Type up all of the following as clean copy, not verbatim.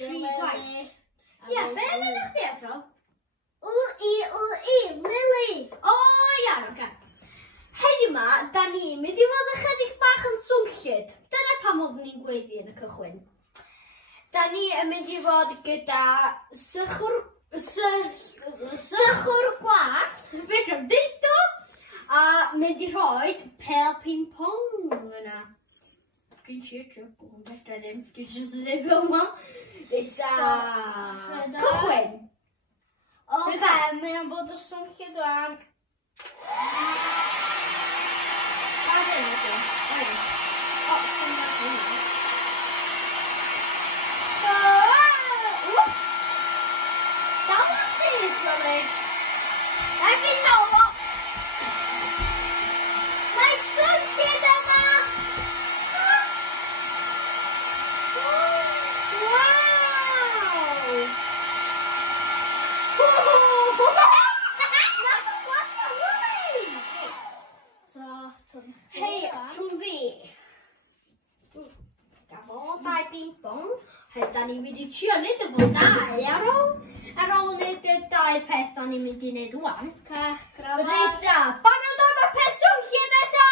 tri gwaith. Ie, be ydyn chdi eto? Lily. O, iawn, oce. Heddiw yma, da ni mynd i fod ychydig bach yn swnllyd. Dyna pam oeddwn ni'n gweiddi yn y cychwyn. Da ni yn mynd i fod gyda sychwr Gwallt. Fedrwn deud o. A mynd i rhoi pel ping-pong yna. Dwi'n siarad o'n bethau ddim. Dwi'n jyst yn ei fel yma. Gyda cychwyn. Oce, mae'n bod y swnllyd rwan. Hei, rhwng fi. Gafo dau ping-pong. Hei, da ni'n mynd i trio neud efo dau ar ôl neud y dau peth da ni'n mynd i neud wan. Reit da, barod am y peth swnllyd eto!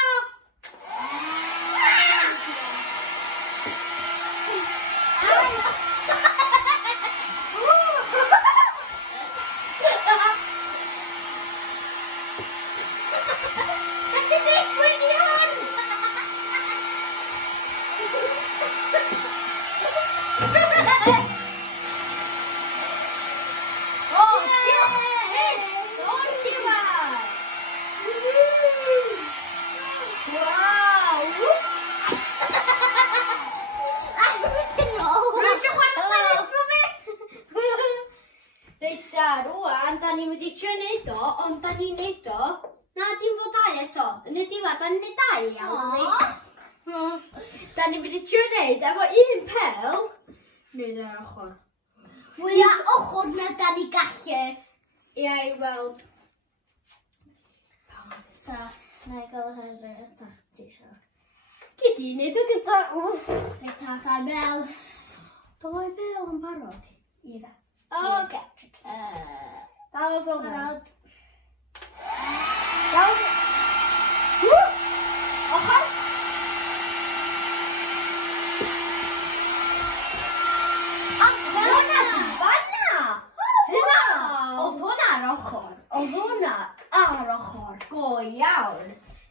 Rwan, da ni'n mynd i trio neud o, ond da ni'n neud o. Na, dim fod dau eto. Yn y diwedd, da ni'n neud dau iawn. Da ni'n mynd i trio neud efo un pel. Neud ar ochr. Mwya ochr na da ni gallu. Ia, I weld. So, na i gael hynny eto ti sio. Gyd i neud o gyda. Eto, da mel. Doi fel yn barod. Ira. Oce. Dal o fel Barod. Dal. Ochr. Oedd hwnna ar ochr. Oedd hwnna ar ochr. Go iawn.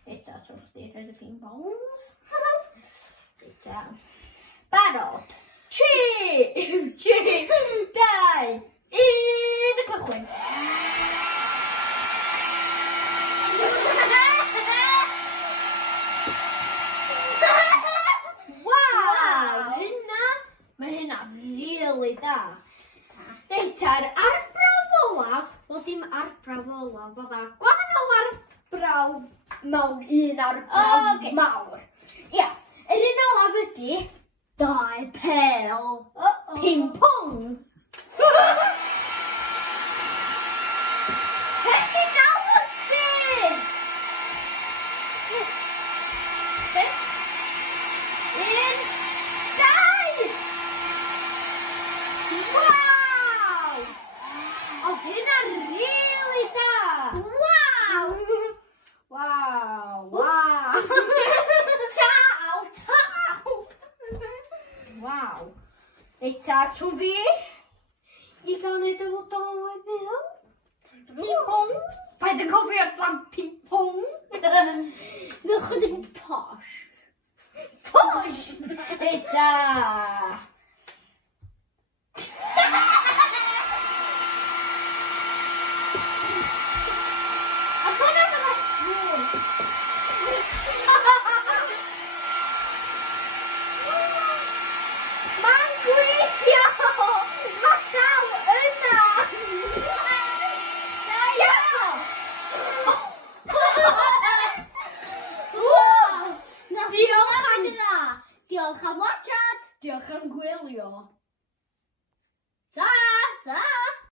Eto, trwy chdi rhaid y ping-pongs. Eto. Barod. 3, 2, 1, y cychwyn. Wow! Mae hynna really da. Reit, ar arbrawf olaf, wel dim arbrawf olaf, fod a gwahanol arbrawf mewn un arbrawf mawr. Ia, yr un olaf ydi dau pel ping-pong. Hedi dal yn sydd! Un, dau! Wow! Oedd hynna really da! Wow! Wow! Wow! Taw! Wow! Eita, trwy fi? I gael neud efo dau fel? Ping-pong? Paid yn cofio plan ping-pong? Fel chydig posh. Posh! Eita!